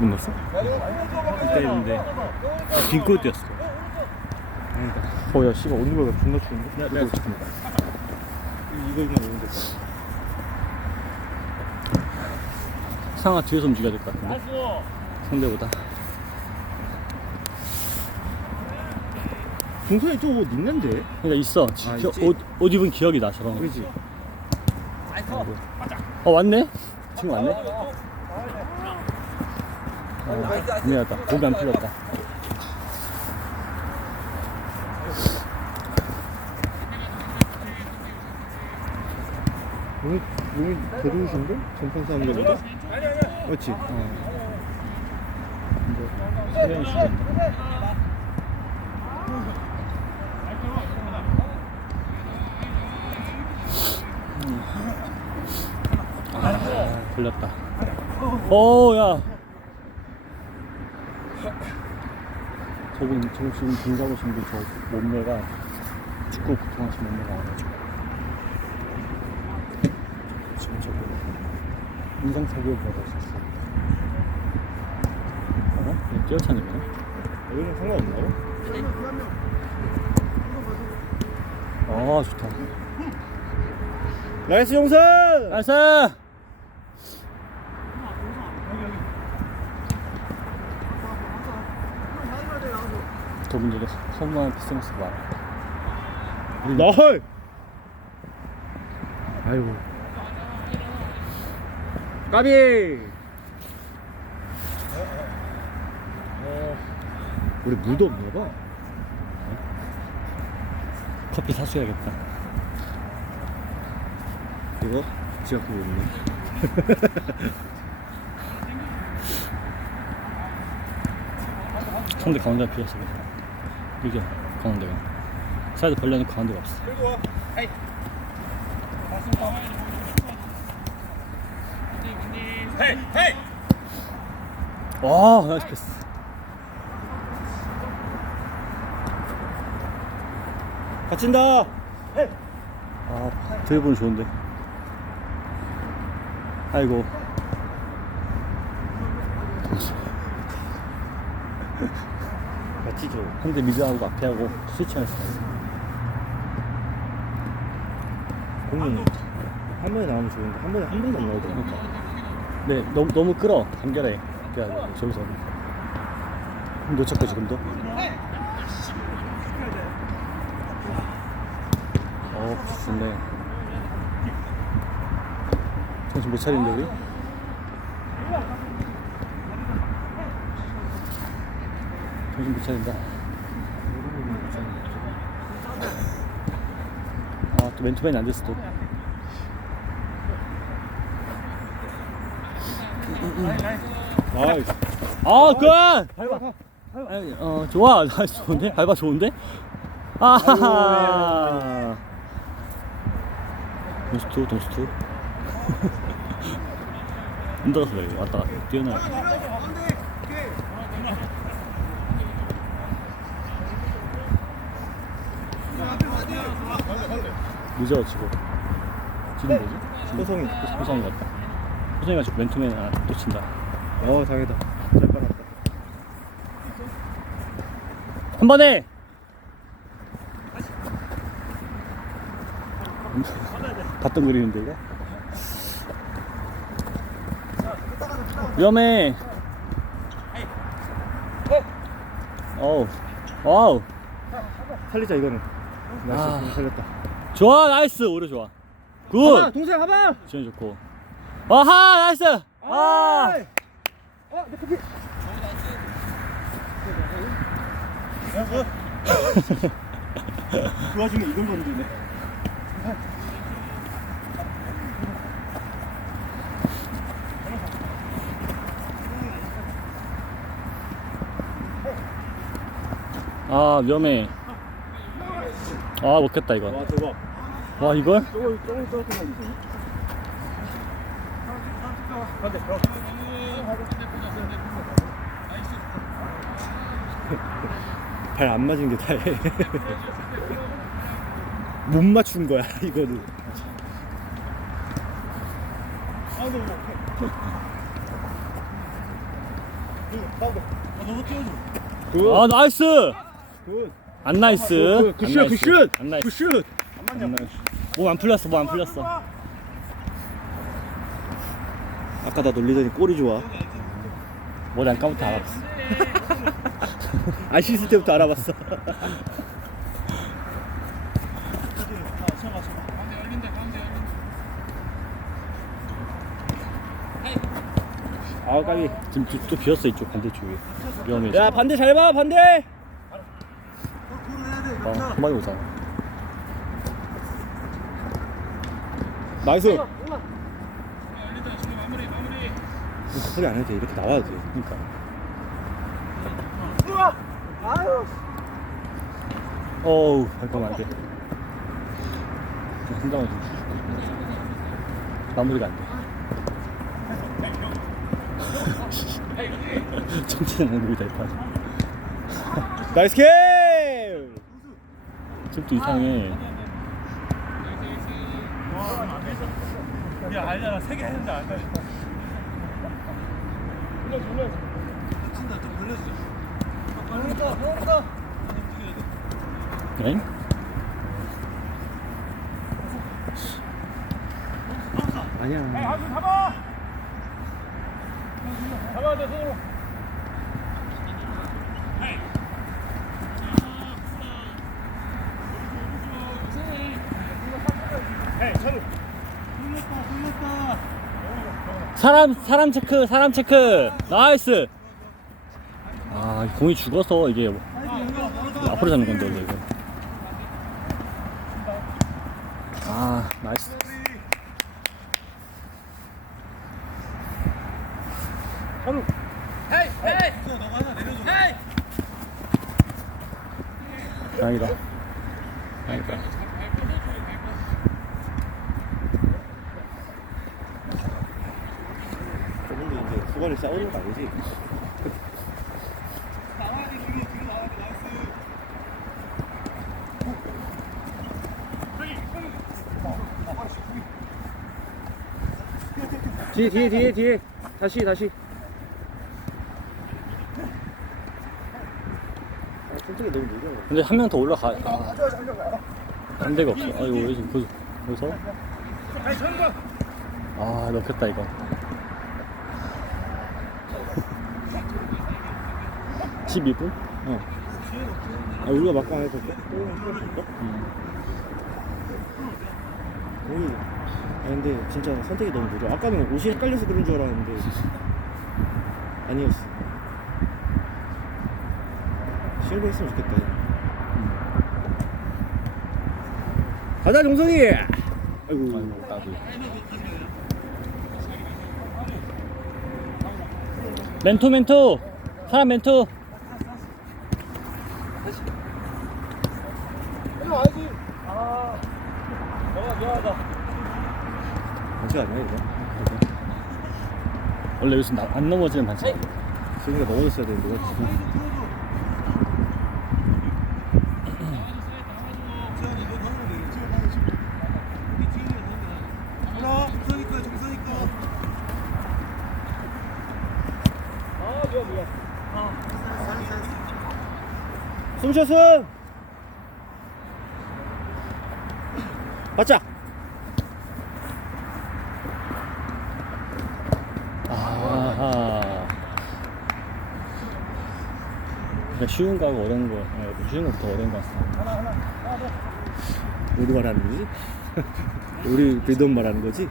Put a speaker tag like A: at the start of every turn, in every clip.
A: 못 넣었어?
B: 때리는데 빈골 뛰었어.
A: 어야 씨발 오는 거가 존나 추운데?
B: 내가 지금
A: 이거만 오면 될까?
B: 상아 뒤에서 움직여야 될 것 같은데. 상대보다.
A: 동선이 저옷 있는데?
B: 그러니까 있어.
A: 아?
B: 옷, 옷 입은 기억이 나 저런 거.
A: 그지?
B: 어 왔네? 지금 왔네? 어, 미안하다. 몸이 안 풀렸다.
A: 몸이 더 좋으신데? 전판 사람들보다? 맞지?
B: 어. 세영 씨인데. 아, 걸렸다. 오, 야. 저분, 저 지금 등 잡으신 분, 저 몸매가 축구 보통 하신 몸매가 아니에요. 지금 저거 인상 사고를 받았었어. 어? 뛰어차는 거네?
A: 여기는 상관없나요?
B: 아, 좋다.
A: 나이스 용선!
B: 나이스! 저분들이 선망한 피스마스 많아.
A: 나헐! 아이고. 까비! 우리 물도 없나 봐.
B: 커피 사줘야겠다.
A: 이거? 지갑 보고 있네.
B: 상대 가운데 피했어. 이게 가운데가. 사이드 벌려놓고 가운데가 없어. 와, 나이스 패스.
A: 갇힌다!
B: 아, 드리블 좋은데. 아이고.
A: 갇히죠.
B: 한대 미드하고 앞에 하고 스위칭할 수 있어.
A: 공은 한 번에 나오면 좋은데 한 번에 한 번도 안 나오더라고.
B: 네, 너무, 너무 끌어. 간결해. 돼. 저기서. 놓쳤고, 지금도. 어, 좋네. 정신 못 차린데, 우리? 못 차린다. 아, 또 맨투맨이 안 됐어, 또.
A: 나이스.
B: 아, good! 밟아. 아니, 어, 좋아. 나이스, 좋은데? 밟아, 좋은데? 아하하. 동스투, 동스투. 힘들어서 그래. 왔다 뛰어나. 늦어, 지금. 지금 뭐지?
A: 호성이.
B: 호성이 같다. 호성이가 지금 맨투맨 하나 또 친다.
A: 어, 당이다. 잘 빨았다.
B: 한 번에 봤던 그림인데 이거 위험해 어우 와우
A: 살리자 이거는. 나이스.
B: 아.
A: 살렸다.
B: 좋아 나이스 오히려 좋아 굿
A: 동생 가봐.
B: 지원 좋고 아하 나이스 아
A: 아이. 어, 내 커피. 그 와중에 이걸 건드네.
B: 아 위험해 아 먹겠다 이거
A: 와, 대박.
B: 와 이걸
A: 저거, 저거, 저거 건드네. 발안 맞은 게 다해. 못 맞춘 거야, 이거는.
B: 아 나이스
A: 굿.
B: 안 나이스
A: 굿,
B: 나이스. 안 나이스
A: 굿슛.
B: 안 나이스 몸안 풀렸어 몸 안 풀렸어
A: 아까 나 놀리더니 골이 좋아.
B: 안 감부터 알아봤어
A: 아시스 때부터 알아봤어. 아 까비.
B: 지금 또, 또 비었어 이쪽 반대쪽에 위험해
A: 야 반대 잘 봐 반대.
B: 아, 그만이 오잖아
A: 나이스. 소리 안 해도 돼. 이렇게 나와야 돼.
B: 그러니까 어우 잠깐만 안돼 한 장을 좀 주시고 마무리가 안 돼 정치는 모르고 다 이 판
A: 나이스 캡.
B: 또 이상해
C: 야 알잖아 세개 했는데 안 돼.
B: 엥?
A: 아니야.
C: 아주 잡아. 잡아야 돼 손으로. 헤이 차루. 돌렸다 돌렸다.
B: 사람 사람 체크 사람 체크 나이스 아 공이 죽어서 이게 앞으로 잡는 건데 이거 아 나이스
C: 차루. 헤이. 헤이.
B: 다행이다 다행이다
A: 저분도 이제 후반에 싸우는 거 아니지? 뒤에 뒤에 뒤에 뒤에. 다시 다시. 아 손등이 너무 느려.
B: 근데 한 명 더 올라가. 아, 안 데가 없어. 아이고 왜 지금
C: 헤이 차루가.
B: 아 넣겠다 이거 12분?
A: 어. 아 우리가 해도 돼?
B: 음.
A: 거의. 아 근데 진짜 선택이 너무 느려. 아까는 옷이 헷갈려서 그런 줄 알았는데. 아니었어. 실버 했으면 좋겠다 가자 정성이! 아이고.
B: 아이고 나도 멘토 멘토! 사람 멘토
C: 이리 와야지. 아. 너가 미안하다.
A: 반칙 아니야 이거?
B: 원래 여기서 나- 안 넘어지는 반칙
A: 승이가 넘어졌어야 되는데
C: 하나. 정선이까 정선이까. 아 미안.
A: 숨쉬었음! 바짝
B: 아하 그러니까 쉬운 거하고 어려운 거 아, 쉬운 거부터 어려운 거 같아
A: 우리 말하는 거지? 우리 빌드업 말하는 거지?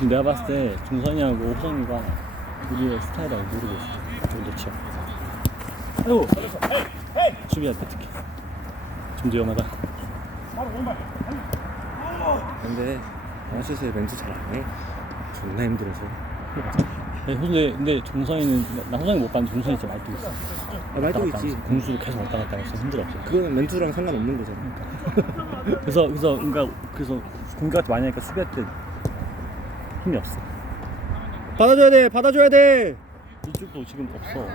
B: 내가 봤을 때 중선이하고 호성이가 우리의 스타일을 모르고 있어 좀 놓쳐 아이고 수비할 때 특히 좀 위험하다
A: 근데 아시스의 멘트 잘안 해. 존나 힘들어서.
B: 네, 근데, 근데 종선이는 나 호성이 못 봤는데 종선이 진짜 뛰고 있어
A: 아, 말도
B: 왔다 갔다
A: 있지.
B: 하면서 공수 계속 왔다 갔다 해서 힘들어
A: 그거는 멘트랑 상관없는 거잖아.
B: 그래서 그래서 그러니까 그래서 공격할 때 많이 하니까 수비할 때 힘이 없어
A: 받아줘야 돼, 받아줘야 돼.
B: 이쪽도 지금 없어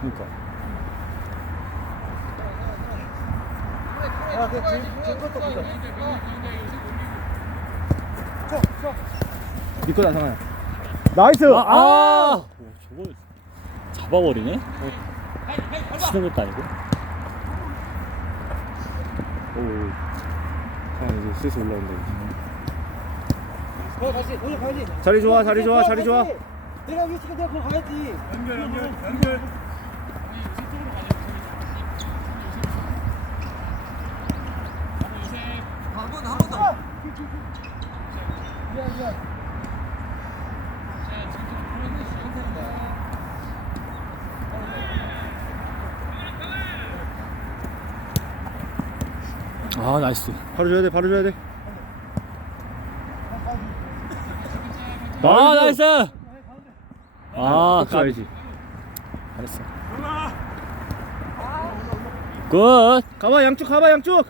B: 그러니까
C: 야, 그 질- 질 것도 보자.
A: 니꺼 나상아야.
B: 나이스! 아! 아! 오, 저걸 잡아버리네? 치는 것도 아니고.
A: 오. 상아 이제 슬슬 올라온다. 이제.
C: 어, 다시, 거기 가야지.
A: 자리 좋아, 자리 좋아, 자리 좋아.
C: 내가 위치가 내가 그거 가야지.
D: 연결 연결 연결
C: 한 번, 한 번 더.
B: 아, 나이스.
A: 바로 줘야 돼, 바로 줘야 돼.
B: 아, 나이스! 아,
A: 딱 줘야지.
B: 잘했어. 굿!
A: 가봐, 양쪽 가봐, 양쪽.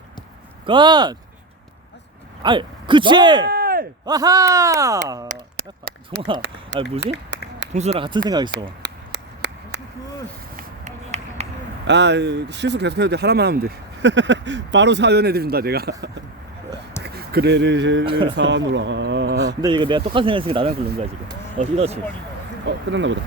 B: 굿! 아이, 그치!
A: 나이스!
B: 아하! 동아, 아, 뭐지? 동수랑 같은 생각했어.
A: 아, 실수 계속 해도 돼. 하나만 하면 돼. 바로 사연해 준다, 내가. 그래를 사노라.
B: 근데 이거 내가 똑같은 생각했으니까 나랑 걸린 거야, 지금. 어, 이렇지.
A: 어, 끝났나 보다.